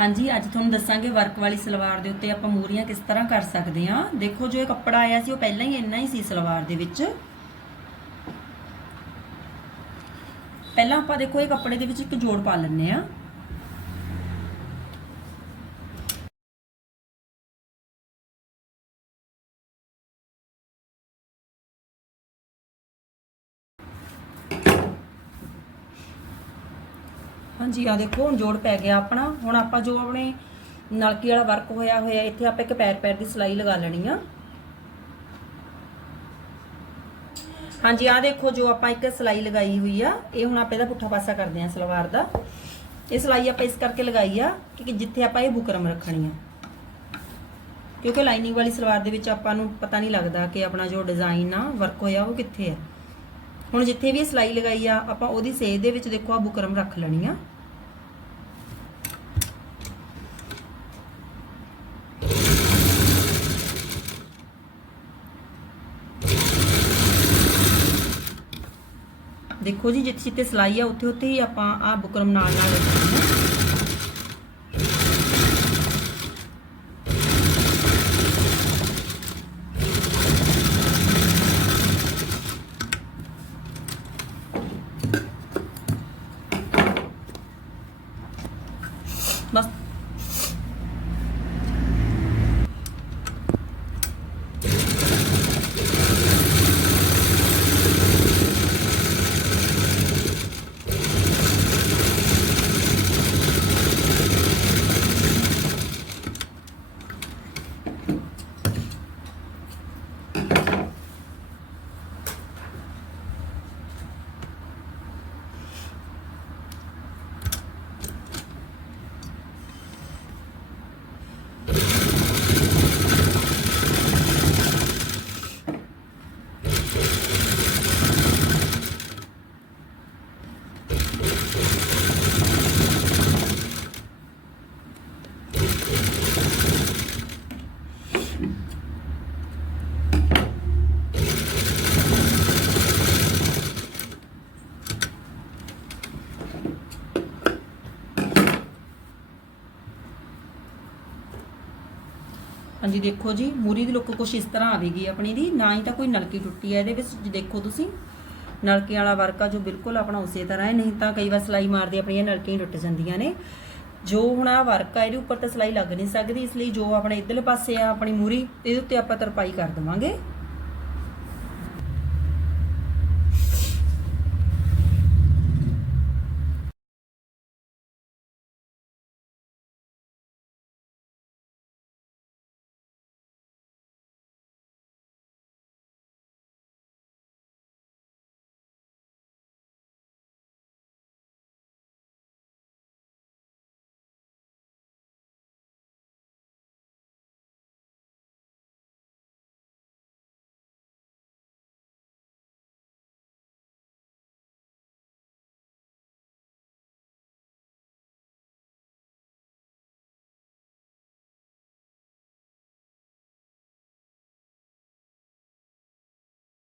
ਹਾਂਜੀ, ਅੱਜ ਤੁਹਾਨੂੰ ਦੱਸਾਂਗੇ ਵਰਕ ਵਾਲੀ ਸਲਵਾਰ ਦੇ ਉੱਤੇ ਆਪਾਂ ਮੂਰੀਆਂ ਕਿਸ ਤਰ੍ਹਾਂ ਕਰ ਸਕਦੇ ਹਾਂ। ਦੇਖੋ, ਜੋ ਇਹ ਕੱਪੜਾ ਆਇਆ ਸੀ, ਉਹ ਪਹਿਲਾਂ ਹੀ ਇੰਨਾ ਹੀ ਸੀ ਸਲਵਾਰ ਦੇ ਵਿੱਚ। ਪਹਿਲਾਂ ਆਪਾਂ ਦੇਖੋ, ਇਹ ਕੱਪੜੇ ਦੇ ਵਿੱਚ ਇੱਕ ਜੋੜ ਪਾ ਲੈਂਦੇ ਆ ਹਾਂਜੀ ਆ ਦੇਖੋ, ਹੁਣ ਜੋੜ ਪੈ ਗਿਆ ਆਪਣਾ। ਹੁਣ ਆਪਾਂ ਜੋ ਆਪਣੇ ਨਲਕੀ ਵਾਲਾ ਵਰਕ ਹੋਇਆ ਹੋਇਆ, ਇੱਥੇ ਆਪਾਂ ਇੱਕ ਪੈਰ ਪੈਰ ਦੀ ਸਿਲਾਈ ਲਗਾ ਲੈਣੀ ਆ। ਹਾਂਜੀ ਆ ਦੇਖੋ ਜੋ ਆਪਾਂ ਇੱਕ ਸਿਲਾਈ ਲਗਾਈ ਹੋਈ ਆ, ਇਹ ਹੁਣ ਆਪਾਂ ਇਹਦਾ ਪੁੱਠਾ ਪਾਸਾ ਕਰਦੇ ਆ ਸਲਵਾਰ ਦਾ। ਇਹ ਸਿਲਾਈ ਆਪਾਂ ਇਸ ਕਰਕੇ ਲਗਾਈ ਆ ਕਿ ਜਿੱਥੇ ਆਪਾਂ ਇਹ ਬੁਕਰਮ ਰੱਖਣੀ ਆ। ਕਿਉਂਕਿ ਲਾਈਨਿੰਗ ਵਾਲੀ ਸਲਵਾਰ ਦੇ ਵਿੱਚ ਆਪਾਂ ਨੂੰ ਪਤਾ ਨਹੀਂ ਲੱਗਦਾ ਕਿ ਆਪਣਾ ਜੋ ਡਿਜ਼ਾਈਨ ਆ ਵਰਕ ਹੋਇਆ ਉਹ ਕਿੱਥੇ ਆ। ਹੁਣ ਜਿੱਥੇ ਵੀ ਇਹ ਸਿਲਾਈ ਲਗਾਈ ਆ, ਆਪਾਂ ਉਹਦੀ ਸੇਜ ਦੇ ਵਿੱਚ ਦੇਖੋ ਆ ਬੁਕਰਮ ਰੱਖ ਲੈਣੀ ਆ। ਦੇਖੋ ਜੀ, ਜਿੱਥੇ ਜਿੱਥੇ ਸਿਲਾਈ ਆ, ਉੱਥੇ ਉੱਥੇ ਹੀ ਆਪਾਂ ਆ ਬੁਕਰਮ ਨਾਲ ਨਾਲ ਰੱਖਣੀ ਆ ਬਸ ਹਾਂਜੀ, ਦੇਖੋ ਜੀ, ਮੂਰੀ ਦੀ ਲੁੱਕ ਕੁਛ ਇਸ ਤਰ੍ਹਾਂ ਆਵੇਗੀ ਆਪਣੀ ਦੀ, ਨਾ ਹੀ ਤਾਂ ਕੋਈ ਨਲਕੀ ਟੁੱਟੀ ਹੈ ਇਹਦੇ ਵਿੱਚ ਦੇਖੋ ਤੁਸੀਂ, ਨਲਕੇ ਵਾਲਾ ਵਰਕ ਆ ਜੋ ਬਿਲਕੁਲ ਆਪਣਾ ਉਸੇ ਤਰ੍ਹਾਂ ਹੈ, ਨਹੀਂ ਤਾਂ ਕਈ ਵਾਰ ਸਿਲਾਈ ਮਾਰਦੇ ਆਪਣੀਆਂ ਨਲਕੀਆਂ ਹੀ ਟੁੱਟ ਜਾਂਦੀਆਂ ਨੇ। ਜੋ ਹੁਣ ਆ ਵਰਕ ਆ ਇਹਦੇ ਉੱਪਰ ਤਾਂ ਸਿਲਾਈ ਲੱਗ ਨਹੀਂ ਸਕਦੀ, ਇਸ ਲਈ ਜੋ ਆਪਣੇ ਇਧਰਲੇ ਪਾਸੇ ਆ ਆਪਣੀ ਮੂਰੀ, ਇਹਦੇ ਉੱਤੇ ਆਪਾਂ ਤਰਪਾਈ ਕਰ ਦੇਵਾਂਗੇ।